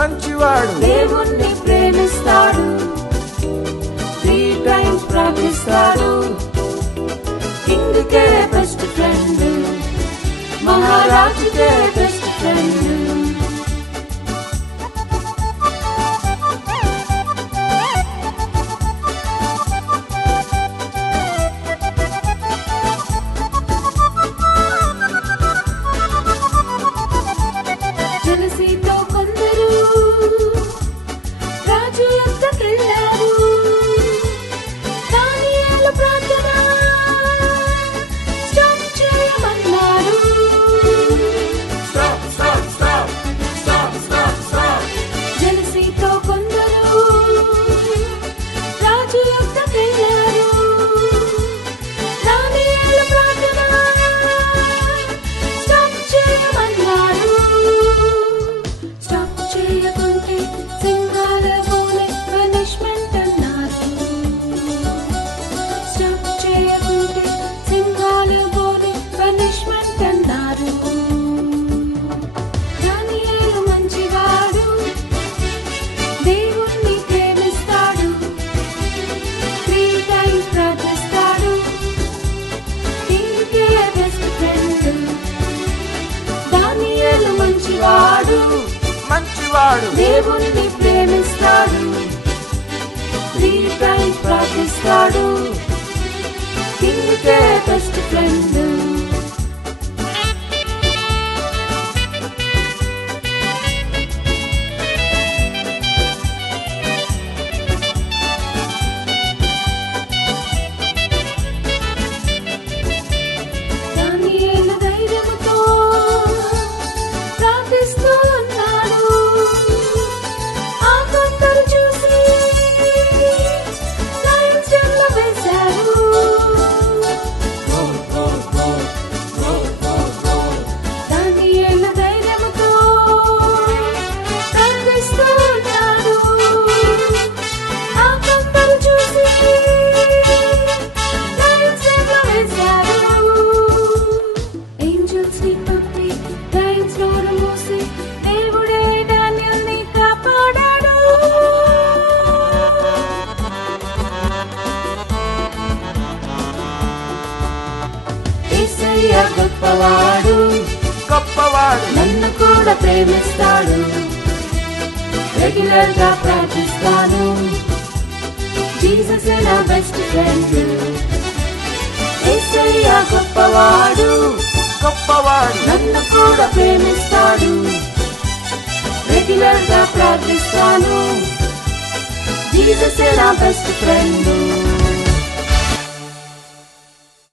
మంచివాడు, దేవుణ్ణి ప్రేమిస్తాడు, 3 times ప్రార్థిస్తాడు, కింగ్కే బెస్ట్ ఫ్రెండ్, మహారాజుకే బెస్ట్ ఫ్రెండ్. జలసీతో కొందరు రాజు యొద్దకెళ్ళారు, దానియేలు ప్రార్థన స్టాప్ చేయమన్నారు. జలసీతో కొందరు రాజు యొద్దకెళ్ళారు, దానియేలు ప్రార్థన స్టాప్ చేయమన్నారు. స్టాప్ చేయకుంటే సింగాల బోలే పనిష్మెంట్ అన్నారు. స్టాప్ చేయకుంటే సింగాల బోలే పనిష్మెంట్ అన్నారు. దానియేలు మంచివాడు, దేవుణ్ణి ప్రేమిస్తాడు, 3 times ప్రార్థిస్తాడు, కింగ్కే బెస్ట్ ఫ్రెండ్. దానియేలు మంచివాడు, మంచివాడు, దేవుణ్ణి ప్రేమిస్తాడు, 3 times ప్రార్థిస్తాడు, కింగ్కే బెస్ట్ ఫ్రెండ్. దానియేలు ధైర్యముతో ప్రార్థిస్తూ ఉన్నాడు, ఆ కొందరు చూసి లయన్స్ డెన్లో వేశారు. దానియేలు ధైర్యముతో ప్రార్థిస్తూ ఉన్నాడు, ఆ కొందరు చూసి లయన్స్ డెన్లో వేశారు. ఏంజల్స్ ని పంపి లయన్స్ నోరు మూసి దేవుడే డానియేల్ని కాపాడాడు. యేసయ్య గొప్పవాడు, గొప్పవాడు, నన్ను కూడా ప్రేమిస్తాడు, రెగ్యులర్ గా ప్రార్థిస్తాను, జీసస్ నా బెస్ట్ ఫ్రెండ్. యేసయ్య గొప్పవాడు, గొప్పవాడు, నన్ను కూడా ప్రేమిస్తాడు, రెగ్యులర్ గా ప్రార్థిస్తాను, జీసస్ నా బెస్ట్ ఫ్రెండ్.